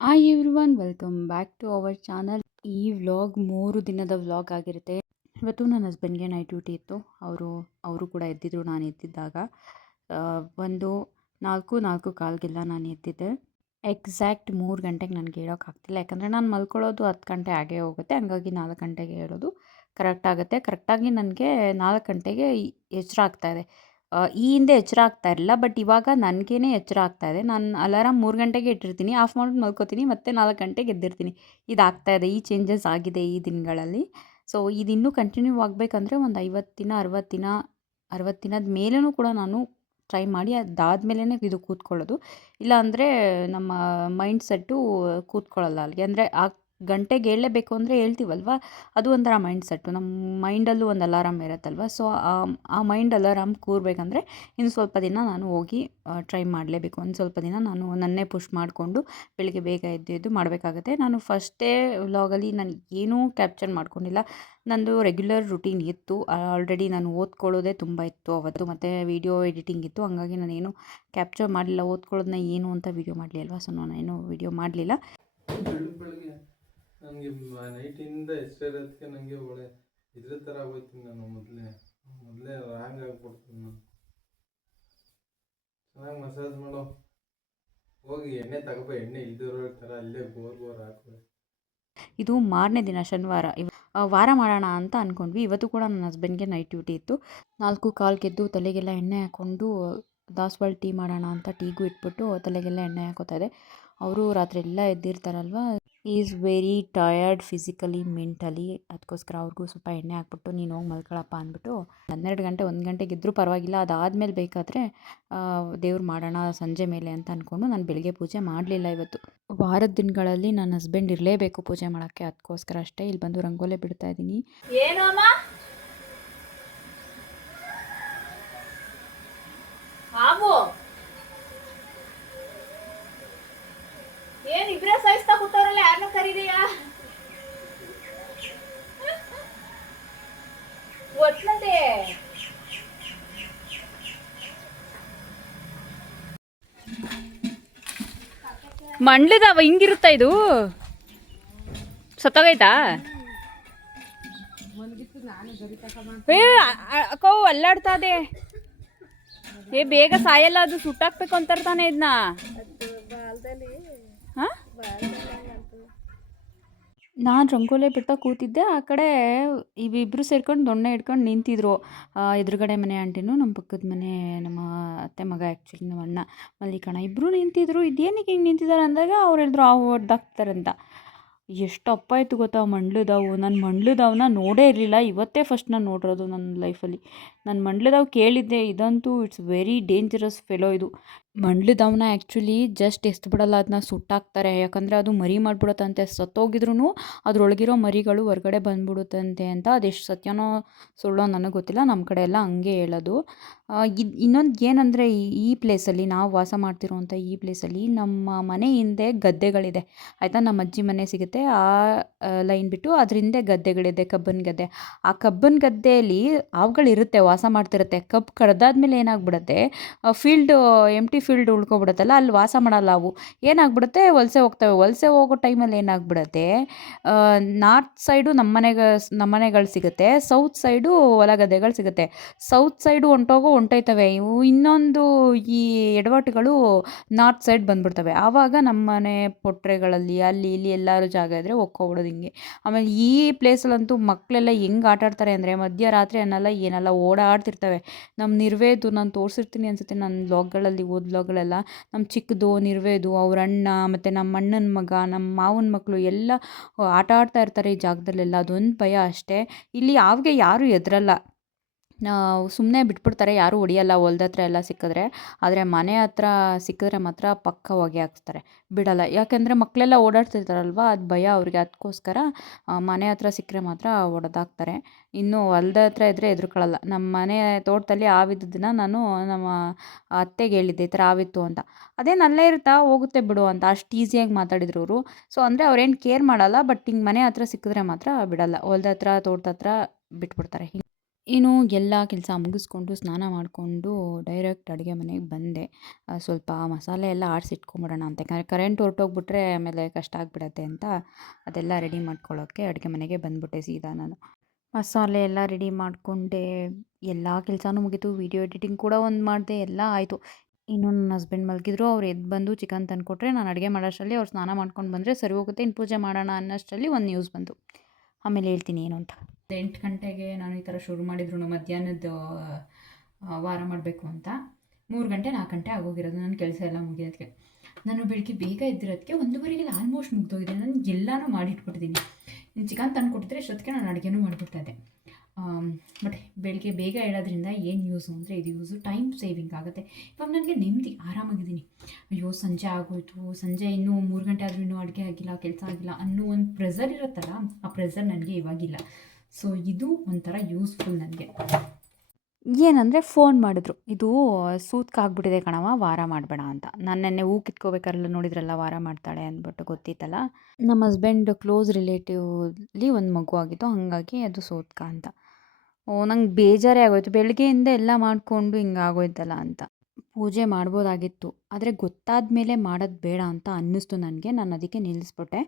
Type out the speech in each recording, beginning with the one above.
Hi everyone, welcome back to our channel. ಈ vlog 3 ದಿನದ vlog ಆಗಿರುತ್ತೆ. ಇವತ್ತು ನನ್ನ ಹಸ್ಬೆಂಡ್ಗೆ ನೈಟ್ ಡ್ಯೂಟಿ ಇತ್ತು. ಅವರು ಕೂಡ ಎದ್ದಿದ್ರು ನಾನು ಎದ್ದಿದ್ದಾಗ. ಒಂದು 4-4:15ಗೆಲ್ಲ ನಾನು ಎದ್ದಿದ್ದೆ. ಎಕ್ಸಾಕ್ಟ್ 3 ಗಂಟೆಗೆ ನನಗೆ ಹೇಳೋಕ್ಕಾಗ್ತಿಲ್ಲ, ಯಾಕಂದರೆ ನಾನು ಮಲ್ಕೊಳ್ಳೋದು 10 ಗಂಟೆ ಆಗೇ ಹೋಗುತ್ತೆ. ಹಂಗಾಗಿ 4 ಗಂಟೆಗೆ ಹೇಳೋದು ಕರೆಕ್ಟ್ ಆಗುತ್ತೆ. ಕರೆಕ್ಟಾಗಿ ನನಗೆ 4 ಗಂಟೆಗೆ ಎಚ್ಚರ ಆಗ್ತಾಯಿದೆ. ಈ ಹಿಂದೆ ಎಚ್ಚರ ಆಗ್ತಾ ಇರಲಿಲ್ಲ, ಬಟ್ ಇವಾಗ ನನಗೇನೆ ಎಚ್ಚರ ಆಗ್ತಾಯಿದೆ. ನಾನು ಅಲಾರಾಮ್ 3 ಗಂಟೆಗೆ ಇಟ್ಟಿರ್ತೀನಿ, ಆಫ್ ಮಾಡ್ಬಿಟ್ಟು ಮಲ್ಕೋತೀನಿ, ಮತ್ತೆ 4 ಗಂಟೆಗೆ ಎದ್ದಿರ್ತೀನಿ. ಇದಾಗ್ತಾಯಿದೆ, ಈ ಚೇಂಜಸ್ ಆಗಿದೆ ಈ ದಿನಗಳಲ್ಲಿ. ಸೊ ಇದಿನ್ನೂ ಕಂಟಿನ್ಯೂ ಆಗಬೇಕಂದ್ರೆ ಒಂದು 50 ದಿನ 60 ದಿನದ ಮೇಲೂ ಕೂಡ ನಾನು ಟ್ರೈ ಮಾಡಿ ಅದಾದಮೇಲೆ ಇದು ಕೂತ್ಕೊಳ್ಳೋದು. ಇಲ್ಲಾಂದರೆ ನಮ್ಮ ಮೈಂಡ್ ಸೆಟ್ಟು ಕೂತ್ಕೊಳ್ಳಲ್ಲ ಅಲ್ಲಿಗೆ. ಅಂದರೆ ಆ ಗಂಟೆಗೆ ಏಳಲೇಬೇಕು ಅಂದರೆ ಹೇಳ್ತೀವಲ್ವ, ಅದು ಒಂಥರ ಮೈಂಡ್ ಸೆಟ್ಟು. ನಮ್ಮ ಮೈಂಡಲ್ಲೂ ಒಂದು ಅಲಾರಾಮ್ ಇರುತ್ತಲ್ವ. ಸೊ ಆ ಮೈಂಡ್ ಅಲಾರಾಮ್ ಕೂರಬೇಕಂದ್ರೆ ಇನ್ನು ಸ್ವಲ್ಪ ದಿನ ನಾನು ಹೋಗಿ ಟ್ರೈ ಮಾಡಲೇಬೇಕು. ಒಂದು ಸ್ವಲ್ಪ ದಿನ ನಾನು ನನ್ನೇ ಪುಷ್ ಮಾಡಿಕೊಂಡು ಬೆಳಿಗ್ಗೆ ಬೇಗ ಎದ್ದು ಮಾಡಬೇಕಾಗತ್ತೆ. ನಾನು ಫಸ್ಟೇ ವ್ಲಾಗಲ್ಲಿ ನಾನು ಏನೂ ಕ್ಯಾಪ್ಚರ್ ಮಾಡ್ಕೊಂಡಿಲ್ಲ. ನಂದು ರೆಗ್ಯುಲರ್ ರುಟೀನ್ ಇತ್ತು. ಆಲ್ರೆಡಿ ನಾನು ಓದ್ಕೊಳ್ಳೋದೇ ತುಂಬ ಇತ್ತು ಅವತ್ತು, ಮತ್ತು ವೀಡಿಯೋ ಎಡಿಟಿಂಗ್ ಇತ್ತು. ಹಂಗಾಗಿ ನಾನೇನು ಕ್ಯಾಪ್ಚರ್ ಮಾಡಲಿಲ್ಲ. ಓದ್ಕೊಳ್ಳೋದನ್ನ ಏನು ಅಂತ ವೀಡಿಯೋ ಮಾಡಲಿ ಅಲ್ವಾ, ಸೊ ನಾನೇನು ವೀಡಿಯೋ ಮಾಡಲಿಲ್ಲ. ಬೆಳಗ್ಗೆ ನನಗೆ ನೈಟಿಂದ ಎಷ್ಟೇರೋದಕ್ಕೆ ನನಗೆ ಒಳ್ಳೆ ಇದ್ರ ಥರ ಆಗೋಯ್ತೀನಿ. ನಾನು ಮೊದಲೇ ರಾಂಗ್ ಆಗ್ಬಿಡ್ತೀನಿ. ನಾನು ಚೆನ್ನಾಗಿ ಮಸಾಜ್ ಮಾಡೋ, ಹೋಗಿ ಎಣ್ಣೆ ತಗೋಬೋ, ಎಣ್ಣೆ ಇಲ್ದಿರೋ ಥರ ಅಲ್ಲೇ ಗೋರ್ ಹಾಕೋ. ಇದು ಮಾರನೇ ದಿನ ಶನಿವಾರ. ವಾರ ಮಾಡೋಣ ಅಂತ ಅಂದ್ಕೊಂಡ್ವಿ. ಇವತ್ತು ಕೂಡ ನನ್ನ ಹಸ್ಬೆಂಡ್ಗೆ ನೈಟ್ ಡ್ಯೂಟಿ ಇತ್ತು. 4:15 ತಲೆಗೆಲ್ಲ ಎಣ್ಣೆ ಹಾಕ್ಕೊಂಡು ದಾಸವಾಳ ಟೀ ಮಾಡೋಣ ಅಂತ ಟೀಗೂ ಇಟ್ಬಿಟ್ಟು ತಲೆಗೆಲ್ಲ ಎಣ್ಣೆ ಹಾಕೋತಾ ಇದೆ. ಅವರು ರಾತ್ರಿ ಎಲ್ಲ ಎದ್ದಿರ್ತಾರಲ್ವ, is very tired physically mentally. ಅದಕ್ಕೋಸ್ಕರ ಅವ್ರಿಗೂ ಸ್ವಲ್ಪ ಎಣ್ಣೆ ಹಾಕ್ಬಿಟ್ಟು ನೀನು ಹೋಗಿ ಮಲ್ಕೊಳಪ್ಪ ಅಂದ್ಬಿಟ್ಟು 12 ಗಂಟೆ 1 ಗಂಟೆಗೆ ಇದ್ದರೂ ಪರವಾಗಿಲ್ಲ, ಅದಾದಮೇಲೆ ಬೇಕಾದರೆ ದೇವ್ರು ಮಾಡೋಣ ಸಂಜೆ ಮೇಲೆ ಅಂತ ಅಂದ್ಕೊಂಡು ನಾನು ಬೆಳಗ್ಗೆ ಪೂಜೆ ಮಾಡಲಿಲ್ಲ ಇವತ್ತು. ವಾರದ ದಿನಗಳಲ್ಲಿ ನನ್ನ ಹಸ್ಬೆಂಡ್ ಇರಲೇಬೇಕು ಪೂಜೆ ಮಾಡೋಕ್ಕೆ, ಅದಕ್ಕೋಸ್ಕರ ಅಷ್ಟೇ ಇಲ್ಲಿ ಬಂದು ರಂಗೋಲೆ ಬಿಡ್ತಾ ಇದ್ದೀನಿ. ಏನು ಅಮ್ಮ ಆಗು ಏನ್ ಇಬ್ರೇ ಸಹಿಸ್ತಾ ಕೂತವ್ರಲ್ಲ, ಯಾರನ್ನ ಕರೀದೀಯಾ? ಒಟ್ನದೆ ಮಂಡ್ಲದವ ಹಿಂಗಿರುತ್ತಾ ಇದು? ಸತ್ತೋಗೈತಾ? ಅಕ್ಕೋ ಅಲ್ಲಾಡ್ತಾ ಇದೆ. ಬೇಗ ಸಾಯಲ್ಲ, ಅದು ಸುಟ್ಟಾಕ್ಬೇಕು ಅಂತಾರೆ ತಾನೇ ಇದನ್ನ. ನಾನು ರಂಗೋಲೆ ಬಿಡ್ತಾ ಕೂತಿದ್ದೆ. ಆ ಕಡೆ ಇವಿಬ್ಬರು ಸೇರ್ಕೊಂಡು ದೊಣ್ಣೆ ಹಿಡ್ಕೊಂಡು ನಿಂತಿದ್ರು. ಎದುರುಗಡೆ ಮನೆ ಆಂಟಿನೂ, ನಮ್ಮ ಪಕ್ಕದ ಮನೆ ನಮ್ಮ ಅತ್ತೆ ಮಗ, ಆ್ಯಕ್ಚುಲಿ ನಮ್ಮ ಅಣ್ಣ ಮಲ್ಲಿಕಣ್ಣ, ಇಬ್ಬರು ನಿಂತಿದ್ರು. ಇದೇನಕ್ಕೆ ಹಿಂಗೆ ನಿಂತಿದ್ದಾರೆ ಅಂದಾಗ ಅವ್ರು ಹೇಳಿದ್ರು ಹೊಡೆದಾಕ್ತಾರಂತ. ಎಷ್ಟು ಅಪ್ಪ ಆಯಿತು ಗೊತ್ತಾ ಮಂಡ್ಲದಾವು. ನಾನು ಮಂಡ್ಲದಾವನ್ನ ನೋಡೇ ಇರಲಿಲ್ಲ, ಇವತ್ತೇ ಫಸ್ಟ್ ನಾನು ನೋಡಿರೋದು ನನ್ನ ಲೈಫಲ್ಲಿ. ನಾನು ಮಂಡ್ಲದಾವು ಕೇಳಿದ್ದೆ, ಇದಂತೂ ಇಟ್ಸ್ ವೆರಿ ಡೇಂಜರಸ್ ಫೆಲೋ ಇದು. ಮಂಡ್ಲದಾವನ್ನ ಆ್ಯಕ್ಚುಲಿ ಜಸ್ಟ್ ಬಿಡಲ್ಲ, ಅದನ್ನ ಸುಟ್ಟಾಕ್ತಾರೆ. ಯಾಕಂದರೆ ಅದು ಮರಿ ಮಾಡಿಬಿಡುತ್ತಂತೆ. ಸತ್ತೋಗಿದ್ರೂ ಅದರೊಳಗಿರೋ ಮರಿಗಳು ಹೊರಗಡೆ ಬಂದ್ಬಿಡುತ್ತಂತೆ ಅಂತ. ಅದೆಷ್ಟು ಸತ್ಯನೋ ಸುಳ್ಳೋ ನನಗೆ ಗೊತ್ತಿಲ್ಲ, ನಮ್ಮ ಕಡೆ ಎಲ್ಲ ಹಂಗೆ ಹೇಳೋದು. ಇನ್ನೊಂದು ಏನಂದರೆ, ಈ ಪ್ಲೇಸಲ್ಲಿ ನಾವು ವಾಸ ಮಾಡ್ತಿರೋಂಥ ಈ ಪ್ಲೇಸಲ್ಲಿ ನಮ್ಮ ಮನೆ ಹಿಂದೆ ಗದ್ದೆಗಳಿದೆ ಆಯಿತಾ. ನಮ್ಮ ಅಜ್ಜಿ ಮನೆ ಸಿಗುತ್ತೆ, ಆ ಲೈನ್ ಬಿಟ್ಟು ಅದ್ರ ಹಿಂದೆ ಗದ್ದೆಗಳಿದೆ, ಕಬ್ಬನ ಗದ್ದೆ. ಆ ಕಬ್ಬನ ಗದ್ದೆಯಲ್ಲಿ ಹಾವುಗಳಿರುತ್ತೆ, ವಾಸ ಮಾಡ್ತಿರುತ್ತೆ. ಕಬ್ಬು ಕಡ್ದಾದ್ಮೇಲೆ ಏನಾಗ್ಬಿಡುತ್ತೆ, ಎಂಟಿ ಫೀಲ್ಡ್ ಉಳ್ಕೊಬಿಡುತ್ತಲ್ಲ, ಅಲ್ಲಿ ವಾಸ ಮಾಡಲ್ಲ ಅವು. ಏನಾಗ್ಬಿಡುತ್ತೆ, ವಲಸೆ ಹೋಗ್ತವೆ. ವಲಸೆ ಹೋಗೋ ಟೈಮಲ್ಲಿ ಏನಾಗ್ಬಿಡುತ್ತೆ, ನಾರ್ತ್ ಸೈಡು ನಮ್ಮನೆಗಳು ಸಿಗುತ್ತೆ, ಸೌತ್ ಸೈಡು ಹೊಲ ಗದ್ದೆಗಳು ಸಿಗುತ್ತೆ. ಸೌತ್ ಸೈಡು ಹೊಂಟೋಯ್ತವೆ ಇವು. ಇನ್ನೊಂದು ಈ ಎಡವಟ್ಟುಗಳು ನಾರ್ತ್ ಸೈಡ್ ಬಂದ್ಬಿಡ್ತವೆ. ಆವಾಗ ನಮ್ಮನೆ ಪೊಟ್ರೆಗಳಲ್ಲಿ ಅಲ್ಲಿ ಇಲ್ಲಿ ಎಲ್ಲರೂ ಜಾಗ ಇದ್ದರೆ ಒಕ್ಕೋಬಿಡೋದು ಹಿಂಗೆ. ಆಮೇಲೆ ಈ ಪ್ಲೇಸಲ್ಲಂತೂ ಮಕ್ಕಳೆಲ್ಲ ಹೆಂಗೆ ಆಟಾಡ್ತಾರೆ ಅಂದರೆ, ಮಧ್ಯರಾತ್ರಿ ಅನ್ನಲ್ಲ ಏನಲ್ಲ ಓಡಾಡ್ತಿರ್ತವೆ. ನಮ್ಮ ನಿರ್ವೇದು ನಾನು ತೋರಿಸಿರ್ತೀನಿ ಅನಿಸುತ್ತೆ ನನ್ನ ವ್ಲಾಗ್ಗಳಲ್ಲಿ, ವ್ಲಾಗ್ಗಳೆಲ್ಲ. ನಮ್ಮ ಚಿಕ್ಕದು ನಿರ್ವೇದು, ಅವ್ರ ಅಣ್ಣ, ಮತ್ತು ನಮ್ಮ ಅಣ್ಣನ ಮಗ, ನಮ್ಮ ಮಾವನ ಮಕ್ಕಳು ಎಲ್ಲ ಆಟ ಆಡ್ತಾ ಇರ್ತಾರೆ ಈ ಜಾಗದಲ್ಲೆಲ್ಲ. ಅದೊಂದು ಭಯ ಅಷ್ಟೇ. ಇಲ್ಲಿ ಯಾವಿಗೆ ಯಾರೂ ಎದುರಲ್ಲ, ಸುಮ್ಮನೆ ಬಿಟ್ಬಿಡ್ತಾರೆ, ಯಾರೂ ಹೊಡಿಯಲ್ಲ ಹೊಲ್ದ ಹತ್ರ ಎಲ್ಲ ಸಿಕ್ಕಿದ್ರೆ. ಆದರೆ ಮನೆ ಹತ್ರ ಸಿಕ್ಕಿದ್ರೆ ಮಾತ್ರ ಪಕ್ಕ ಹೊಗೆ ಹಾಕ್ಸ್ತಾರೆ, ಬಿಡಲ್ಲ. ಯಾಕೆಂದರೆ ಮಕ್ಕಳೆಲ್ಲ ಓಡಾಡ್ತಿರ್ತಾರಲ್ವ, ಅದು ಭಯ ಅವ್ರಿಗೆ. ಅದಕ್ಕೋಸ್ಕರ ಮನೆ ಹತ್ರ ಸಿಕ್ಕರೆ ಮಾತ್ರ ಹೊಡೆದಾಕ್ತಾರೆ. ಇನ್ನು ಹೊಲ್ದ ಹತ್ರ ಇದ್ದರೆ ಹೆದರ್ಕೊಳ್ಳಲ್ಲ. ನಮ್ಮ ಮನೆ ತೋಟದಲ್ಲಿ ಹಾವಿದ್ದನ್ನ ನಾನು ನಮ್ಮ ಅತ್ತೆಗೆ ಹೇಳಿದ್ದೆ, ಈ ಥರ ಹಾವಿತ್ತು ಅಂತ. ಅದೇನು ಅಲ್ಲೇ ಇರುತ್ತಾ, ಹೋಗುತ್ತೆ ಬಿಡು ಅಂತ ಅಷ್ಟು ಈಸಿಯಾಗಿ ಮಾತಾಡಿದ್ರು ಅವರು. ಸೊ ಅಂದರೆ ಅವ್ರೇನು ಕೇರ್ ಮಾಡಲ್ಲ, ಬಟ್ ಹಿಂಗೆ ಮನೆ ಹತ್ರ ಸಿಕ್ಕಿದ್ರೆ ಮಾತ್ರ ಬಿಡಲ್ಲ. ಹೊಲ್ದ ಹತ್ರ ತೋಟದ ಹತ್ರ ಬಿಟ್ಬಿಡ್ತಾರೆ. ಇನ್ನು ಎಲ್ಲ ಕೆಲಸ ಮುಗಿಸ್ಕೊಂಡು ಸ್ನಾನ ಮಾಡಿಕೊಂಡು ಡೈರೆಕ್ಟ್ ಅಡುಗೆ ಮನೆಗೆ ಬಂದೆ. ಸ್ವಲ್ಪ ಮಸಾಲೆ ಎಲ್ಲ ಆರಿಸಿಟ್ಕೊಂಬಿಡೋಣ ಅಂತ, ಯಾಕಂದರೆ ಕರೆಂಟ್ ಹೊರಟೋಗ್ಬಿಟ್ರೆ ಆಮೇಲೆ ಕಷ್ಟ ಆಗಿಬಿಡತ್ತೆ ಅಂತ ಅದೆಲ್ಲ ರೆಡಿ ಮಾಡ್ಕೊಳ್ಳೋಕ್ಕೆ ಅಡುಗೆ ಮನೆಗೆ ಬಂದುಬಿಟ್ಟೆ ಸೀದಾ ನಾನು. ಮಸಾಲೆ ಎಲ್ಲ ರೆಡಿ ಮಾಡಿಕೊಂಡೆ, ಎಲ್ಲ ಕೆಲಸನೂ ಮುಗೀತು. ವೀಡಿಯೋ ಎಡಿಟಿಂಗ್ ಕೂಡ ಒಂದು ಮಾಡಿದೆ, ಎಲ್ಲ ಆಯಿತು. ಇನ್ನು ನನ್ನ ಹಸ್ಬೆಂಡ್ ಮಲಗಿದ್ರು, ಅವ್ರು ಎದ್ದು ಬಂದು ಚಿಕನ್ ತಂದುಕೊಟ್ರೆ ನಾನು ಅಡುಗೆ ಮಾಡೋಷ್ಟರಲ್ಲಿ ಅವ್ರು ಸ್ನಾನ ಮಾಡ್ಕೊಂಡು ಬಂದರೆ ಸರಿ ಹೋಗುತ್ತೆ. ಇನ್ನು ಪೂಜೆ ಮಾಡೋಣ ಅನ್ನೋಷ್ಟರಲ್ಲಿ ಒಂದು ನ್ಯೂಸ್ ಬಂತು, ಆಮೇಲೆ ಹೇಳ್ತೀನಿ ಏನು ಅಂತ. 8 ಗಂಟೆಗೆ ನಾನು ಈ ಥರ ಶುರು ಮಾಡಿದ್ರು ಮಧ್ಯಾಹ್ನದ ವಾರ ಮಾಡಬೇಕು ಅಂತ. 3 ಗಂಟೆ 4 ಗಂಟೆ ಆಗೋಗಿರೋದು ನನ್ನ ಕೆಲಸ ಎಲ್ಲ ಮುಗಿಯೋದಕ್ಕೆ. ನಾನು ಬೆಳಗ್ಗೆ ಬೇಗ ಎದ್ದಿರೋದಕ್ಕೆ 1:30ಗೆಲ್ಲ ಆಲ್ಮೋಸ್ಟ್ ಮುಗ್ದೋಗಿದೆ. ನಾನು ಎಲ್ಲನೂ ಮಾಡಿಟ್ಬಿಟ್ಟಿದ್ದೀನಿ. ಇನ್ನು ಚಿಕನ್ ತಂದು ಕೊಟ್ಟಿದ್ರೆ ಇಷ್ಟೊತ್ತಿಗೆ ನಾನು ಅಡುಗೆನೂ ಮಾಡಿಬಿಡ್ತಾಯಿದ್ದೆ. ಬಟ್ ಬೆಳಗ್ಗೆ ಬೇಗ ಹೇಳೋದ್ರಿಂದ ಏನು ಯೂಸು ಅಂದರೆ ಇದು ಯೂಸು, ಟೈಮ್ ಸೇವಿಂಗ್ ಆಗುತ್ತೆ. ಇವಾಗ ನನಗೆ ನೆಮ್ಮದಿ, ಆರಾಮಾಗಿದ್ದೀನಿ. ಅಯ್ಯೋ ಸಂಜೆ ಆಗೋಯ್ತು, ಸಂಜೆ ಇನ್ನೂ 3 ಗಂಟೆ ಆದರೂ ಇನ್ನೂ ಅಡುಗೆ ಆಗಿಲ್ಲ, ಕೆಲಸ ಆಗಿಲ್ಲ ಅನ್ನೋ ಒಂದು ಪ್ರೆಷರ್ ಇರುತ್ತಲ್ಲ, ಆ ಪ್ರೆಷರ್ ನನಗೆ ಇವಾಗಿಲ್ಲ. ಸೊ ಇದು ಒಂಥರ ಯೂಸ್ಫುಲ್ ನನಗೆ. ಏನಂದರೆ ಫೋನ್ ಮಾಡಿದ್ರು, ಇದು ಸೂತ್ಕಾಗ್ಬಿಟ್ಟಿದೆ ಕಣವ, ವಾರ ಮಾಡಬೇಡ ಅಂತ. ನಾನು ನೆನ್ನೆ ಹೂ ಕಿತ್ಕೋಬೇಕಾರೆಲ್ಲ ನೋಡಿದ್ರಲ್ಲ ವಾರ ಮಾಡ್ತಾಳೆ ಅಂದ್ಬಿಟ್ಟು ಗೊತ್ತಿತ್ತಲ್ಲ. ನಮ್ಮ ಹಸ್ಬೆಂಡ್ ಕ್ಲೋಸ್ ರಿಲೇಟಿವ್ಲಿ ಒಂದು ಮಗು ಆಗಿತ್ತು, ಹಾಗಾಗಿ ಅದು ಸೂತ್ಕ ಅಂತ. ನಂಗೆ ಬೇಜಾರೇ ಆಗೋಯ್ತು, ಬೆಳಗ್ಗೆಯಿಂದ ಎಲ್ಲ ಮಾಡಿಕೊಂಡು ಹಿಂಗಾಗೋಯ್ತಲ್ಲ ಅಂತ. ಪೂಜೆ ಮಾಡ್ಬೋದಾಗಿತ್ತು, ಆದರೆ ಗೊತ್ತಾದ ಮೇಲೆ ಮಾಡೋದು ಬೇಡ ಅಂತ ಅನ್ನಿಸ್ತು ನನಗೆ. ನಾನು ಅದಕ್ಕೆ ನಿಲ್ಲಿಸ್ಬಿಟ್ಟೆ.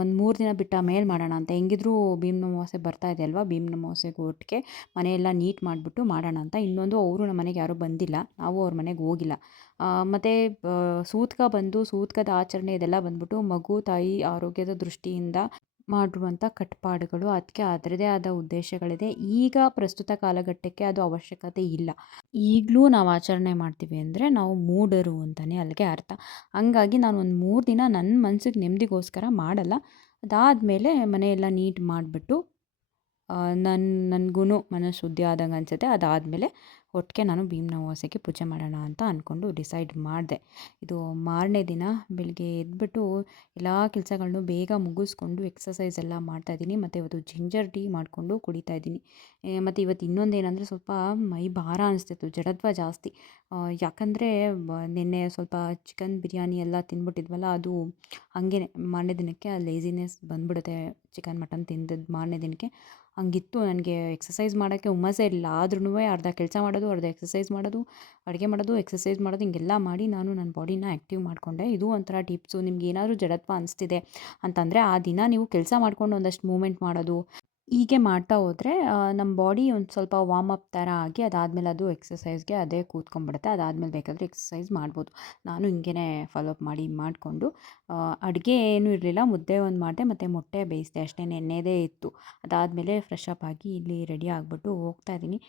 ಒಂದು 3 ದಿನ ಬಿಟ್ಟು ಆಮೇಲೆ ಮಾಡೋಣ ಅಂತ. ಹೆಂಗಿದ್ರೂ ಭೀಮ್ನ ಅಮಾವಾಸ್ಯೆ ಬರ್ತಾ ಇದೆ ಅಲ್ವಾ, ಭೀಮ್ನ ಅಮಾವಾಸ್ಯೆಗೆ ಒಟ್ಟಿಗೆ ಮನೆಯೆಲ್ಲ ನೀಟ್ ಮಾಡಿಬಿಟ್ಟು ಮಾಡೋಣ ಅಂತ. ಇನ್ನೊಂದು, ಅವರು ನಮ್ಮ ಮನೆಗೆ ಯಾರೂ ಬಂದಿಲ್ಲ, ನಾವು ಅವ್ರ ಮನೆಗೆ ಹೋಗಿಲ್ಲ. ಮತ್ತು ಸೂತ್ಕದ ಆಚರಣೆ ಇದೆಲ್ಲ ಬಂದ್ಬಿಟ್ಟು ಮಗು ತಾಯಿ ಆರೋಗ್ಯದ ದೃಷ್ಟಿಯಿಂದ ಮಾಡಿರುವಂಥ ಕಟ್ಟುಪಾಡುಗಳು. ಅದಕ್ಕೆ ಅದರದೇ ಆದ ಉದ್ದೇಶಗಳಿದೆ. ಈಗ ಪ್ರಸ್ತುತ ಕಾಲಘಟ್ಟಕ್ಕೆ ಅದು ಅವಶ್ಯಕತೆ ಇಲ್ಲ. ಈಗಲೂ ನಾವು ಆಚರಣೆ ಮಾಡ್ತೀವಿ ಅಂದರೆ ನಾವು ಮೂಢರು ಅಂತಲೇ ಅಲ್ಲಿಗೆ ಅರ್ಥ. ಹಂಗಾಗಿ ನಾನು ಒಂದು 3 ದಿನ ನನ್ನ ಮನಸ್ಸಿಗೆ ನೆಮ್ಮದಿಗೋಸ್ಕರ ಮಾಡಲ್ಲ. ಅದಾದಮೇಲೆ ಮನೆಯೆಲ್ಲ ನೀಟ್ ಮಾಡಿಬಿಟ್ಟು ನನಗೂ ಮನಸ್ಸು ಶುದ್ಧಿ ಆದಂಗೆ ಅನಿಸುತ್ತೆ. ಅದಾದಮೇಲೆ ಒಟ್ಟಿಗೆ ನಾನು ಭೀಮ್ನ ಅಮಾವಾಸ್ಯೆಗೆ ಪೂಜೆ ಮಾಡೋಣ ಅಂತ ಅಂದ್ಕೊಂಡು ಡಿಸೈಡ್ ಮಾಡಿದೆ. ಇದು ಮಾರನೇ ದಿನ ಬೆಳಗ್ಗೆ ಎದ್ಬಿಟ್ಟು ಎಲ್ಲ ಕೆಲಸಗಳನ್ನೂ ಬೇಗ ಮುಗಿಸ್ಕೊಂಡು ಎಕ್ಸಸೈಸ್ ಎಲ್ಲ ಮಾಡ್ತಾಯಿದ್ದೀನಿ. ಮತ್ತು ಇವತ್ತು ಜಿಂಜರ್ ಟೀ ಮಾಡಿಕೊಂಡು ಕುಡಿತಾಯಿದ್ದೀನಿ. ಮತ್ತು ಇವತ್ತು ಇನ್ನೊಂದೇನೆಂದರೆ ಸ್ವಲ್ಪ ಮೈ ಭಾರ ಅನಿಸ್ತಿತ್ತು, ಜಡತ್ವ ಜಾಸ್ತಿ. ಯಾಕಂದರೆ ನಿನ್ನೆ ಸ್ವಲ್ಪ ಚಿಕನ್ ಬಿರಿಯಾನಿ ಎಲ್ಲ ತಿಂದ್ಬಿಟ್ಟಿದ್ವಲ್ಲ, ಅದು ಹಾಗೇ ಮಾರನೇ ದಿನಕ್ಕೆ ಆ ಲೇಸಿನೆಸ್ ಬಂದ್ಬಿಡುತ್ತೆ. ಚಿಕನ್ ಮಟನ್ ತಿಂದಿದ್ದು ಮಾರನೇ ದಿನಕ್ಕೆ ಹಂಗಿತ್ತು. ನನಗೆ ಎಕ್ಸಸೈಸ್ ಮಾಡೋಕ್ಕೆ ಹುಮ್ಮಸ್ಸೇ ಇರಲಿಲ್ಲ. ಆದ್ರೂ ಅರ್ಧ ಕೆಲಸ ಮಾಡೋದು, ಅರ್ಧ ಎಕ್ಸಸೈಸ್ ಮಾಡೋದು, ಅಡುಗೆ ಮಾಡೋದು, ಎಕ್ಸಸೈಸ್ ಮಾಡೋದು, ಹಿಂಗೆಲ್ಲ ಮಾಡಿ ನಾನು ನನ್ನ ಬಾಡಿನ ಆ್ಯಕ್ಟಿವ್ ಮಾಡಿಕೊಂಡೆ. ಇದು ಒಂಥರ ಟಿಪ್ಸು. ನಿಮ್ಗೆ ಏನಾದರೂ ಜಡತ್ವ ಅನಿಸ್ತಿದೆ ಅಂತಂದರೆ ಆ ದಿನ ನೀವು ಕೆಲಸ ಮಾಡ್ಕೊಂಡು ಒಂದಷ್ಟು ಮೂಮೆಂಟ್ ಮಾಡೋದು, ಹೀಗೆ ಮಾಡ್ತಾ ಹೋದರೆ ನಮ್ಮ ಬಾಡಿ ಒಂದು ಸ್ವಲ್ಪ ವಾರ್ಮ್ ಅಪ್ ಥರ ಆಗಿ ಅದಾದಮೇಲೆ ಅದು ಎಕ್ಸಸೈಸ್ಗೆ ಅದೇ ಕೂತ್ಕೊಂಡ್ಬಿಡುತ್ತೆ. ಅದಾದಮೇಲೆ ಬೇಕಾದರೆ ಎಕ್ಸಸೈಸ್ ಮಾಡ್ಬೋದು. ನಾನು ಹಿಂಗೇ ಫಾಲೋ ಅಪ್ ಮಾಡಿಕೊಂಡು ಅಡುಗೆ ಏನೂ ಇರಲಿಲ್ಲ, ಮುದ್ದೆ ಒಂದು ಮಾಡಿದೆ ಮತ್ತು ಮೊಟ್ಟೆ ಬೇಯಿಸಿದೆ ಅಷ್ಟೇ, ನೆನ್ನೆದೇ ಇತ್ತು. ಅದಾದಮೇಲೆ ಫ್ರೆಶ್ ಅಪ್ ಆಗಿ ಇಲ್ಲಿ ರೆಡಿ ಆಗಿಬಿಟ್ಟು ಹೋಗ್ತಾಯಿದ್ದೀನಿ.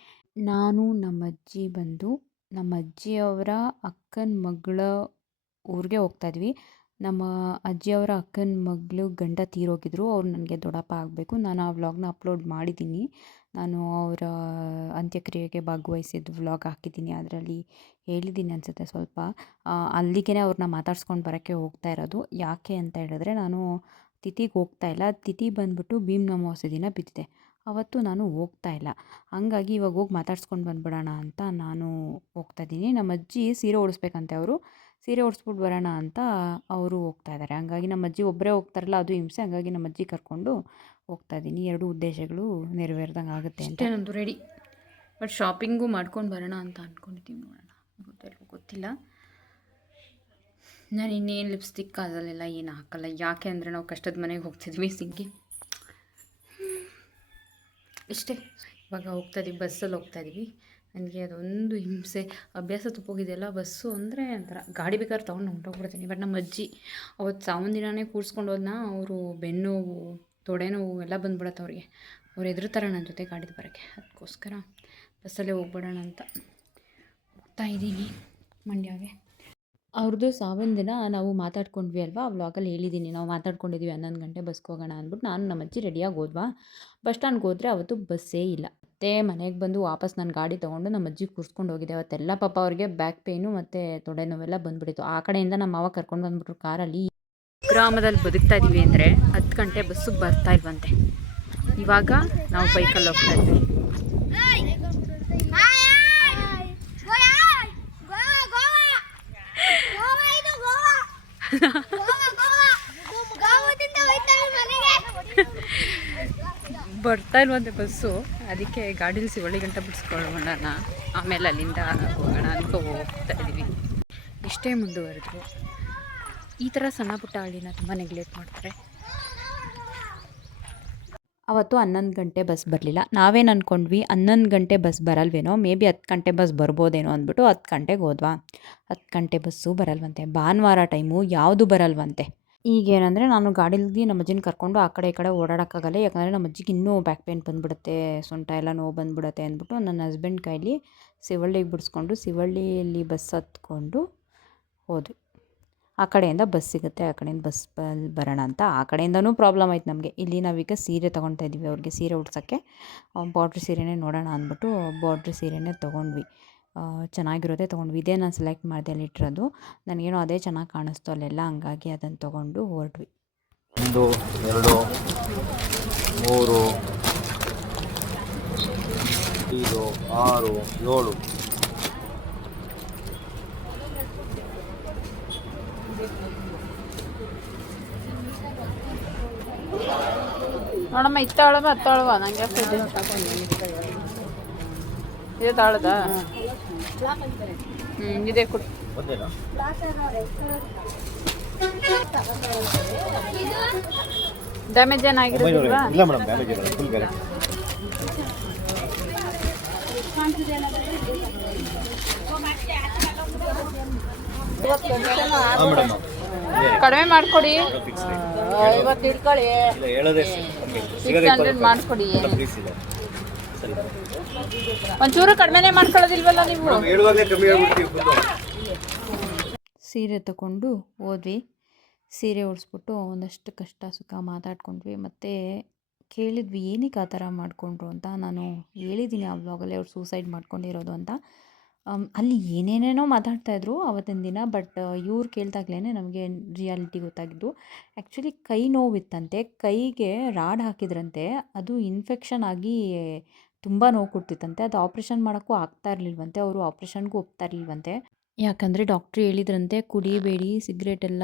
ನಾನು ನಮ್ಮ ಅಜ್ಜಿ ಬಂದು ನಮ್ಮ ಅಜ್ಜಿಯವರ ಅಕ್ಕನ ಮಗಳ ಊರಿಗೆ ಹೋಗ್ತಾಯಿದ್ವಿ. ನಮ್ಮ ಅಜ್ಜಿಯವರ ಅಕ್ಕನ ಮಗಳು ಗಂಡ ತೀರೋಗಿದ್ರು. ಅವ್ರು ನನಗೆ ದೊಡ್ಡಪ್ಪ ಆಗಬೇಕು. ನಾನು ಆ ವ್ಲಾಗ್ನ ಅಪ್ಲೋಡ್ ಮಾಡಿದ್ದೀನಿ. ನಾನು ಅವರ ಅಂತ್ಯಕ್ರಿಯೆಗೆ ಭಾಗವಹಿಸಿದ್ದು ವ್ಲಾಗ್ ಹಾಕಿದ್ದೀನಿ. ಅದರಲ್ಲಿ ಹೇಳಿದ್ದೀನಿ ಅನಿಸುತ್ತೆ ಸ್ವಲ್ಪ. ಅಲ್ಲಿಗೆ ಅವ್ರನ್ನ ಮಾತಾಡ್ಸ್ಕೊಂಡು ಬರೋಕ್ಕೆ ಹೋಗ್ತಾ ಇರೋದು. ಯಾಕೆ ಅಂತ ಹೇಳಿದ್ರೆ ನಾನು ತಿಥಿಗೆ ಹೋಗ್ತಾಯಿಲ್ಲ. ತಿಥಿ ಬಂದುಬಿಟ್ಟು ಭೀಮ್ನ ಅಮಾವಾಸ್ಯೆ ದಿನ ಬಿದ್ದಿದೆ, ಅವತ್ತು ನಾನು ಹೋಗ್ತಾ ಇಲ್ಲ. ಹಂಗಾಗಿ ಇವಾಗ ಹೋಗಿ ಮಾತಾಡ್ಸ್ಕೊಂಡು ಬಂದುಬಿಡೋಣ ಅಂತ ನಾನು ಹೋಗ್ತಾಯಿದ್ದೀನಿ. ನಮ್ಮ ಅಜ್ಜಿ ಸೀರೆ ಉಡಿಸ್ಬೇಕಂತೆ, ಅವರು ಸೀರೆ ಉಡಿಸ್ಬಿಟ್ಟು ಬರೋಣ ಅಂತ ಅವರು ಹೋಗ್ತಾ ಇದ್ದಾರೆ. ಹಂಗಾಗಿ ನಮ್ಮ ಅಜ್ಜಿ ಒಬ್ಬರೇ ಹೋಗ್ತಾರಲ್ಲ, ಅದು ಹಿಂಸೆ. ಹಂಗಾಗಿ ನಮ್ಮ ಅಜ್ಜಿ ಕರ್ಕೊಂಡು ಹೋಗ್ತಾಯಿದ್ದೀನಿ. 2 ಉದ್ದೇಶಗಳು ನೆರವೇರ್ದಂಗೆ ಆಗುತ್ತೆ ಅಂತ. ನಂದು ರೆಡಿ, ಬಟ್ ಶಾಪಿಂಗು ಮಾಡ್ಕೊಂಡು ಬರೋಣ ಅಂತ ಅಂದ್ಕೊಂಡಿದ್ದೀವಿ. ನೋಡೋಣ, ಗೊತ್ತಿಲ್ಲ. ನಾನು ಇನ್ನೇನು ಲಿಪ್ಸ್ಟಿಕ್ ಅದಲ್ಲೆಲ್ಲ ಏನು ಹಾಕಲ್ಲ. ಯಾಕೆ ಅಂದರೆ ನಾವು ಕಷ್ಟದ ಮನೆಗೆ ಹೋಗ್ತಿದ್ವಿ ಸಿಂಗಿ, ಇಷ್ಟೇ. ಇವಾಗ ಹೋಗ್ತಾಯಿದ್ವಿ, ಬಸ್ಸಲ್ಲಿ ಹೋಗ್ತಾಯಿದ್ವಿ. ನನಗೆ ಅದೊಂದು ಹಿಂಸೆ, ಅಭ್ಯಾಸ ತಪ್ಪೋಗಿದೆಯಲ್ಲ ಬಸ್ಸು ಅಂದರೆ ಒಂಥರ. ಗಾಡಿ ಬೇಕಾದ್ರೆ ತೊಗೊಂಡು ಹೊಂಟೋಗ್ಬಿಡ್ತೀನಿ. ಬಟ್ ನಮ್ಮ ಅಜ್ಜಿ ಅವತ್ತು ಸಾವನ್ ದಿನವೇ ಕೂರಿಸ್ಕೊಂಡು ಹೋದ್ನ, ಅವರು ಬೆನ್ನೋವು, ತೊಡೆನೋವು ಎಲ್ಲ ಬಂದ್ಬಿಡತ್ತೆ ಅವ್ರಿಗೆ. ಅವ್ರು ಹೆದರ್ತಾರೆ ನನ್ನ ಜೊತೆ ಗಾಡಿದು ಬರೋಕ್ಕೆ. ಅದಕ್ಕೋಸ್ಕರ ಬಸ್ಸಲ್ಲೇ ಹೋಗ್ಬಿಡೋಣ ಅಂತ ಹೋಗ್ತಾಯಿದ್ದೀನಿ ಮಂಡ್ಯಗೆ. ಅವ್ರದ್ದು ಸಾವನ್ ದಿನ ನಾವು ಮಾತಾಡ್ಕೊಂಡ್ವಿ ಅಲ್ವಾ, ಆ ವ್ಲಾಗಲ್ಲಿ ಹೇಳಿದ್ದೀನಿ. ನಾವು ಮಾತಾಡ್ಕೊಂಡಿದ್ವಿ 11 ಗಂಟೆ ಬಸ್ಗೆ ಹೋಗೋಣ ಅಂದ್ಬಿಟ್ಟು. ನಾನು ನಮ್ಮ ಅಜ್ಜಿ ರೆಡಿಯಾಗಿ ಹೋದ್ವಾ. ಬಸ್ ಸ್ಟ್ಯಾಂಡ್ಗೆ ಹೋದರೆ ಅವತ್ತು ಬಸ್ಸೇ ಇಲ್ಲ. ಮತ್ತೆ ಮನೆಗೆ ಬಂದು ವಾಪಸ್ ನಾನು ಗಾಡಿ ತೊಗೊಂಡು ನಮ್ಮ ಅಜ್ಜಿ ಕೂರಿಸ್ಕೊಂಡು ಹೋಗಿದ್ದೆ. ಅವತ್ತೆಲ್ಲ ಪಾಪ ಅವ್ರಿಗೆ ಬ್ಯಾಕ್ ಪೇಯ್ನು ಮತ್ತು ತೊಡೆ ನೋವೆಲ್ಲ ಬಂದುಬಿಟ್ಟಿತ್ತು. ಆ ಕಡೆಯಿಂದ ನಮ್ಮ ಮಾವ ಕರ್ಕೊಂಡು ಬಂದುಬಿಟ್ರು ಕಾರಲ್ಲಿ. ಗ್ರಾಮದಲ್ಲಿ ಬದುಕ್ತಾ ಇದ್ದೀವಿ ಅಂದರೆ 10 ಗಂಟೆ ಬಸ್ಸಿಗೆ ಬರ್ತಾ ಇಲ್ವಂತೆ. ಇವಾಗ ನಾವು ಬೈಕಲ್ಲಿ ಹೋಗ್ತಾ ಇದ್ವಿ. ಬರ್ತಾ ಇಲ್ವಂತೆ ಬಸ್ಸು, ಅದಕ್ಕೆ ಗಾಡೀಲಿ ಶಿವಳ್ಳಿ ಗಂಟ ಬಿಡಿಸ್ಕೊಳ್ಳೋಣ, ಆಮೇಲೆ ಅಲ್ಲಿಂದ ಹೋಗೋಣ ಅಂತ ಹೋಗ್ತಾ ಇದ್ದೀವಿ. ಇಷ್ಟೇ ಮುಂದುವರೆದ್ರು. ಈ ಥರ ಸಣ್ಣ ಪುಟ್ಟ ಹಳ್ಳಿನ ತುಂಬ ನೆಗ್ಲೆಕ್ಟ್ ಮಾಡ್ತಾರೆ. ಅವತ್ತು 11 ಗಂಟೆ ಬಸ್ ಬರಲಿಲ್ಲ. ನಾವೇನು ಅಂದ್ಕೊಂಡ್ವಿ 11 ಗಂಟೆ ಬಸ್ ಬರಲ್ವೇನೋ, ಮೇ ಬಿ 10 ಗಂಟೆ ಬಸ್ ಬರ್ಬೋದೇನೋ ಅಂದ್ಬಿಟ್ಟು 10 ಗಂಟೆಗೆ ಹೋದ್ವಾ. 10 ಗಂಟೆ ಬಸ್ಸು ಬರಲ್ವಂತೆ. ಭಾನುವಾರ ಟೈಮು ಯಾವುದು ಬರಲ್ವಂತೆ. ಈಗೇನಂದರೆ ನಾನು ಗಾಡೀಲಿ ನಮ್ಮ ಅಜ್ಜಿನ ಕರ್ಕೊಂಡು ಆ ಕಡೆ ಈ ಕಡೆ ಓಡಾಡೋಕ್ಕಾಗಲ್ಲ, ಯಾಕಂದರೆ ನಮ್ಮ ಅಜ್ಜಿಗೆ ಇನ್ನೂ ಬ್ಯಾಕ್ ಪೇನ್ ಬಂದುಬಿಡುತ್ತೆ, ಸೊಂಟ ಎಲ್ಲ ನೋವು ಬಂದುಬಿಡುತ್ತೆ ಅಂದ್ಬಿಟ್ಟು ನನ್ನ ಹಸ್ಬೆಂಡ್ ಕೈಲಿ ಶಿವಳ್ಳಿಗೆ ಬಿಡಿಸ್ಕೊಂಡು ಶಿವಳ್ಳಿಯಲ್ಲಿ ಬಸ್ ಹತ್ಕೊಂಡು ಹೋದ್ವಿ. ಆ ಕಡೆಯಿಂದ ಬಸ್ ಸಿಗುತ್ತೆ, ಆ ಕಡೆಯಿಂದ ಬಸ್ ಬರೋಣ ಅಂತ. ಆ ಕಡೆಯಿಂದನೂ ಪ್ರಾಬ್ಲಮ್ ಆಯ್ತು ನಮಗೆ. ಇಲ್ಲಿ ನಾವೀಗ ಸೀರೆ ತೊಗೊಳ್ತಾ ಇದ್ವಿ, ಅವ್ರಿಗೆ ಸೀರೆ ಉಡ್ಸೋಕ್ಕೆ ಬಾರ್ಡ್ರ್ ಸೀರೆನೇ ನೋಡೋಣ ಅಂದ್ಬಿಟ್ಟು ಬಾರ್ಡ್ರ್ ಸೀರೆನೇ ತೊಗೊಂಡ್ವಿ. ಚೆನ್ನಾಗಿರೋದೇ ತೊಗೊಂಡ್ವಿ. ಇದೇ ನಾನು ಸೆಲೆಕ್ಟ್ ಮಾಡಿದೆ ಅಲ್ಲಿಟ್ಟಿರೋದು. ನನಗೇನೋ ಅದೇ ಚೆನ್ನಾಗಿ ಕಾಣಿಸ್ತು ಅಲ್ಲೆಲ್ಲ, ಹಂಗಾಗಿ ಅದನ್ನು ತೊಗೊಂಡು ಹೊರಟ್ವಿ. 1 2 3 5 6 7 ನೋಡಮ್ಮ, ಇತ್ತಾಳವ ಹತ್ತಾಳವ ನನಗೆ ಇದೇ ತಾಳದ. ಇದೇ ಕೊಡು. ಒಂದೇನಾ? ಡ್ಯಾಮೇಜ್ ಏನಾಗಿರೋದಿಲ್ವಾ? ಇಲ್ಲ ಮೇಡಮ್, ಡ್ಯಾಮೇಜ್ ಇಲ್ಲ, ಫುಲ್ ಗ್ಯಾರಂಟಿ. ಹಾಂ ಮೇಡಮ್, ಕಡಿಮೆ ಮಾಡಿಕೊಡಿ. Fix rate. ಇವತ್ತು ಇಟ್ಕೊಳ್ಳಿ. ಇಲ್ಲ ಹೇಳೋದೇ ಕಮ್ಮಿ. ಸಿಗೋದೇ 600 ಮಾಡಿಕೊಡಿ. ಪ್ಲೀಸ್ ಇದೆ. ಸರಿ ಒಂಚೂರು ಕಡಿಮೆನೇ ಮಾಡ್ಕೊಳ್ಳೋದಿಲ್ವಲ್ಲ ನೀವು? ಹೇಳುವಾಗಲೇ ಕಮ್ಮಿ ಹೇಳ್ಬಿಡ್ತೀವಿ ಫುಲ್ಲು. ಸೀರೆ ತಗೊಂಡು ಹೋದ್ವಿ. ಸೀರೆ ಉಡಿಸ್ಬಿಟ್ಟು ಒಂದಷ್ಟು ಕಷ್ಟ ಸುಖ ಮಾತಾಡ್ಕೊಂಡ್ವಿ. ಮತ್ತು ಕೇಳಿದ್ವಿ ಏನಕ್ಕೆ ಆ ಥರ ಮಾಡಿಕೊಂಡ್ರು ಅಂತ. ನಾನು ಹೇಳಿದ್ದೀನಿ ಆ ವ್ಲಾಗಲ್ಲಿ ಅವ್ರು ಸೂಸೈಡ್ ಮಾಡ್ಕೊಂಡಿರೋದು ಅಂತ. ಅಲ್ಲಿ ಏನೇನೇನೋ ಮಾತಾಡ್ತಾಯಿದ್ರು ಆವತ್ತಿನ ದಿನ. ಬಟ್ ಇವ್ರು ಕೇಳ್ದಾಗ್ಲೇ ನಮಗೆ ರಿಯಾಲಿಟಿ ಗೊತ್ತಾಗಿದ್ದು. ಆ್ಯಕ್ಚುಲಿ ಕೈ ನೋವಿತ್ತಂತೆ, ಕೈಗೆ ರಾಡ್ ಹಾಕಿದ್ರಂತೆ, ಅದು ಇನ್ಫೆಕ್ಷನ್ ಆಗಿ ತುಂಬ ನೋವು ಕೊಡ್ತಿತ್ತಂತೆ. ಅದು ಆಪ್ರೇಷನ್ ಮಾಡೋಕ್ಕೂ ಆಗ್ತಾ ಇರಲಿಲ್ವಂತೆ, ಅವರು ಆಪ್ರೇಷನ್ಗೂ ಒಪ್ತಾ ಇರಲಿಲ್ವಂತೆ. ಯಾಕಂದರೆ ಡಾಕ್ಟ್ರು ಹೇಳಿದ್ರಂತೆ ಕುಡಿಯಬೇಡಿ, ಸಿಗ್ರೇಟೆಲ್ಲ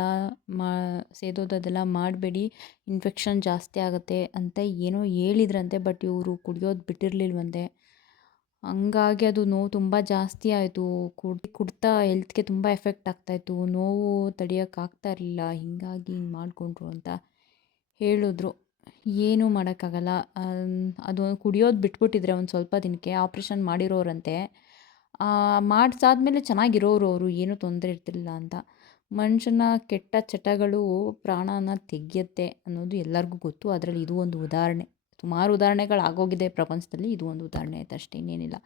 ಸೇದೋದೆಲ್ಲ ಮಾಡಬೇಡಿ, ಇನ್ಫೆಕ್ಷನ್ ಜಾಸ್ತಿ ಆಗುತ್ತೆ ಅಂತ ಏನೋ ಹೇಳಿದ್ರಂತೆ. ಬಟ್ ಇವರು ಕುಡಿಯೋದು ಬಿಟ್ಟಿರಲಿಲ್ವಂತೆ. ಹಂಗಾಗಿ ಅದು ನೋವು ತುಂಬ ಜಾಸ್ತಿ ಆಯಿತು. ಕುಡ್ತಾ ಹೆಲ್ತ್ಗೆ ತುಂಬ ಎಫೆಕ್ಟ್ ಆಗ್ತಾಯಿತ್ತು, ನೋವು ತಡೆಯೋಕ್ಕಾಗ್ತಾ ಇರಲಿಲ್ಲ, ಹೀಗಾಗಿ ಹಿಂಗೆ ಮಾಡಿಕೊಂಡ್ರು ಅಂತ ಹೇಳಿದ್ರು. ಏನೂ ಮಾಡೋಕ್ಕಾಗಲ್ಲ. ಅದು ಕುಡಿಯೋದು ಬಿಟ್ಬಿಟ್ಟಿದ್ರೆ ಒಂದು ಸ್ವಲ್ಪ ದಿನಕ್ಕೆ ಆಪ್ರೇಷನ್ ಮಾಡಿರೋರಂತೆ. ಮಾಡಿಸಾದ್ಮೇಲೆ ಚೆನ್ನಾಗಿರೋರು ಅವರು, ಏನೂ ತೊಂದರೆ ಇರ್ತಿರಲಿಲ್ಲ ಅಂತ. ಮನುಷ್ಯನ ಕೆಟ್ಟ ಚಟಗಳು ಪ್ರಾಣನ ತೆಗೆಯುತ್ತೆ ಅನ್ನೋದು ಎಲ್ಲರಿಗೂ ಗೊತ್ತು. ಅದರಲ್ಲಿ ಇದು ಒಂದು ಉದಾಹರಣೆ. ಸುಮಾರು ಉದಾಹರಣೆಗಳು ಆಗೋಗಿದೆ ಪ್ರಪಂಚದಲ್ಲಿ, ಇದು ಒಂದು ಉದಾಹರಣೆ ಆಯ್ತು ಅಷ್ಟೇ, ಇನ್ನೇನಿಲ್ಲ.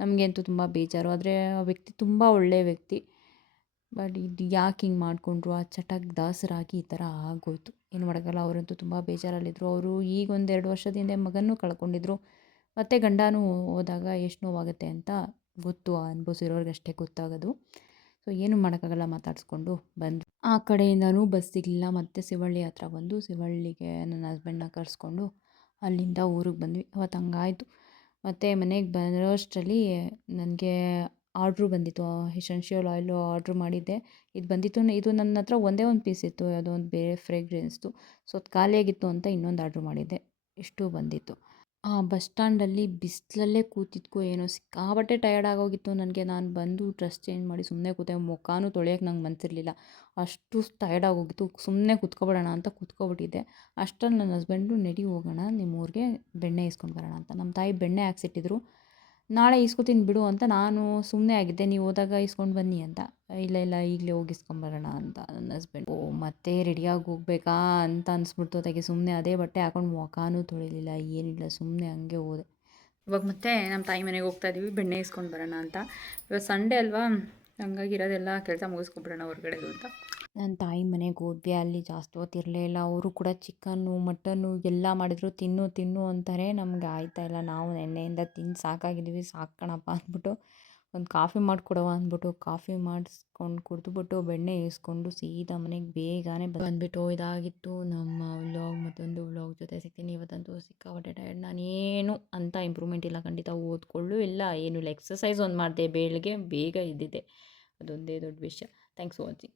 ನಮಗೆ ಅಂತೂ ತುಂಬ ಬೇಜಾರು. ಆದರೆ ಆ ವ್ಯಕ್ತಿ ತುಂಬ ಒಳ್ಳೆಯ ವ್ಯಕ್ತಿ. ಬಟ್ ಇದು ಯಾಕೆ ಹಿಂಗೆ ಮಾಡಿಕೊಂಡ್ರು, ಆ ಚಟಕ್ಕೆ ದಾಸರಾಗಿ ಈ ಥರ ಆಗೋಯ್ತು. ಏನು ಮಾಡೋಕ್ಕಲ್ಲ. ಅವರಂತೂ ತುಂಬ ಬೇಜಾರಲ್ಲಿದ್ದರು. ಅವರು ಈಗ 1-2 ವರ್ಷದಿಂದ ಮಗನೂ ಕಳ್ಕೊಂಡಿದ್ರು. ಮತ್ತು ಗಂಡನೂ ಹೋದಾಗ ಎಷ್ಟು ನೋವಾಗುತ್ತೆ ಅಂತ ಗೊತ್ತು, ಅನುಭವಿಸಿರೋರಿಗಷ್ಟೇ ಗೊತ್ತಾಗೋದು. ಸೊ ಏನು ಮಾಡೋಕ್ಕಾಗಲ್ಲ, ಮಾತಾಡಿಸ್ಕೊಂಡು ಬಂದ್ವಿ. ಆ ಕಡೆಯಿಂದನೂ ಬಸ್ ಸಿಗಲಿಲ್ಲ. ಮತ್ತು ಶಿವಳ್ಳಿ ಹತ್ರ ಬಂದು ಶಿವಳ್ಳಿಗೆ ನನ್ನ ಹಸ್ಬೆಂಡ್ನ ಕರೆಸ್ಕೊಂಡು ಅಲ್ಲಿಂದ ಊರಿಗೆ ಬಂದ್ವಿ. ಅವತ್ತು ಹಂಗಾಯಿತು. ಮತ್ತು ಮನೆಗೆ ಬರೋಷ್ಟರಲ್ಲಿ ನನಗೆ ಆರ್ಡ್ರು ಬಂದಿತ್ತು. ಎಸೆನ್ಷಿಯಲ್ ಆಯಿಲು ಆರ್ಡ್ರ್ ಮಾಡಿದ್ದೆ. ಇದು ಬಂದಿತ್ತು. ಇದು ನನ್ನ ಹತ್ರ ಒಂದೇ ಒಂದು ಪೀಸ್ ಇತ್ತು, ಯಾವುದೋ ಒಂದು ಬೇರೆ ಫ್ರೇಗ್ರೆನ್ಸ್ದು. ಸೊ ಅದು ಖಾಲಿಯಾಗಿತ್ತು ಅಂತ ಇನ್ನೊಂದು ಆರ್ಡ್ರ್ ಮಾಡಿದ್ದೆ. ಇಷ್ಟು ಬಂದಿತ್ತು. ಆ ಬಸ್ ಸ್ಟ್ಯಾಂಡಲ್ಲಿ ಬಿಸಿಲಲ್ಲೇ ಕೂತಿದ್ಕೋ ಏನೋ ಸಿಕ್ಕಾಪಟ್ಟೆ ಟಯರ್ಡ್ ಆಗೋಗಿತ್ತು ನನಗೆ. ನಾನು ಬಂದು ಡ್ರೆಸ್ ಚೇಂಜ್ ಮಾಡಿ ಸುಮ್ಮನೆ ಕೂತೆ. ಮುಖನೂ ತೊಳೆಯೋಕೆ ನಂಗೆ ಮನಸ್ಸಿರಲಿಲ್ಲ, ಅಷ್ಟು ಟಯರ್ಡ್ ಆಗೋಗಿತ್ತು. ಸುಮ್ಮನೆ ಕೂತ್ಕೊಬಿಡೋಣ ಅಂತ ಕೂತ್ಕೊಬಿಟ್ಟಿದ್ದೆ. ಅಷ್ಟರಲ್ಲಿ ನನ್ನ ಹಸ್ಬೆಂಡು ನಡಿ ಹೋಗೋಣ ನಿಮ್ಮ ಊರಿಗೆ, ಬೆಣ್ಣೆ ಇಸ್ಕೊಂಡು ಬರೋಣ ಅಂತ. ನಮ್ಮ ತಾಯಿ ಬೆಣ್ಣೆ ಹಾಕ್ಸಿಟ್ಟಿದ್ರು. ನಾಳೆ ಇಸ್ಕೊತೀನಿ ಬಿಡು ಅಂತ ನಾನು ಸುಮ್ಮನೆ ಆಗಿದ್ದೆ. ನೀವು ಹೋದಾಗ ಇಸ್ಕೊಂಡು ಬನ್ನಿ ಅಂತ. ಇಲ್ಲ ಇಲ್ಲ ಈಗಲೇ ಹೋಗಿ ಇಸ್ಕೊಂಬರೋಣ ಅಂತ ನನ್ನ ಹಸ್ಬೆಂಡ್. ಮತ್ತೆ ರೆಡಿಯಾಗಿ ಹೋಗ್ಬೇಕಾ ಅಂತ ಅನಿಸ್ಬಿಡ್ತು. ಅದಕ್ಕೆ ಸುಮ್ಮನೆ ಅದೇ ಬಟ್ಟೆ ಹಾಕೊಂಡು ಮುಖನೂ ತೊಳಿಲಿಲ್ಲ, ಏನಿಲ್ಲ, ಸುಮ್ಮನೆ ಹಂಗೆ ಹೋದೆ. ಇವಾಗ ಮತ್ತೆ ನಮ್ಮ ತಾಯಿ ಮನೆಗೆ ಹೋಗ್ತಾ ಇದ್ದೀವಿ, ಬೆಣ್ಣೆ ಇಸ್ಕೊಂಡು ಬರೋಣ ಅಂತ. ಇವಾಗ ಸಂಡೇ ಅಲ್ವಾ, ಹಂಗಾಗಿ ಇರೋದೆಲ್ಲ ಕೆಲಸ ಮುಗಿಸ್ಕೊಬಿಡೋಣ ಹೊರಗಡೆದು ಅಂತ. ನನ್ನ ತಾಯಿ ಮನೆಗೆ ಹೋದ್ವಿ. ಅಲ್ಲಿ ಜಾಸ್ತಿ ಹೊತ್ತಿರಲೇ ಇಲ್ಲ. ಅವರು ಕೂಡ ಚಿಕನ್ನು ಮಟನ್ನು ಎಲ್ಲ ಮಾಡಿದ್ರು. ತಿನ್ನು ತಿನ್ನು ಅಂತಾರೆ. ನಮಗೆ ಆಯ್ತಾಯಿಲ್ಲ. ನಾವು ನೆನ್ನೆಯಿಂದ ತಿಂದು ಸಾಕಾಗಿದ್ದೀವಿ. ಸಾಕಣಪ್ಪ ಅಂದ್ಬಿಟ್ಟು ಒಂದು ಕಾಫಿ ಮಾಡಿಕೊಡವ ಅಂದ್ಬಿಟ್ಟು ಕಾಫಿ ಮಾಡಿಸ್ಕೊಂಡು ಕುಡಿದ್ಬಿಟ್ಟು ಬೆಣ್ಣೆ ಇಸ್ಕೊಂಡು ಸೀದಾ ಮನೆಗೆ ಬೇಗನೆ ಬಂದುಬಿಟ್ಟು ಇದಾಗಿತ್ತು ನಮ್ಮ ವ್ಲಾಗ್. ಮತ್ತೊಂದು ವ್ಲಾಗ್ ಜೊತೆ ಸಿಗ್ತೀನಿ. ಇವತ್ತಂತೂ ಸಿಕ್ಕಾಪಟ್ಟೆ ಟಯರ್ಡ್. ನಾನೇನು ಅಂತ ಇಂಪ್ರೂವ್ಮೆಂಟ್ ಇಲ್ಲ, ಖಂಡಿತ ಓದ್ಕೊಳ್ಳು ಇಲ್ಲ, ಏನೂ ಇಲ್ಲ. ಎಕ್ಸಸೈಸ್ ಒಂದು ಮಾಡಿದೆ, ಬೆಳಗ್ಗೆ ಬೇಗ ಇದ್ದಿದ್ದೆ, ಅದೊಂದೇ ದೊಡ್ಡ ವಿಷಯ. Thanks for watching.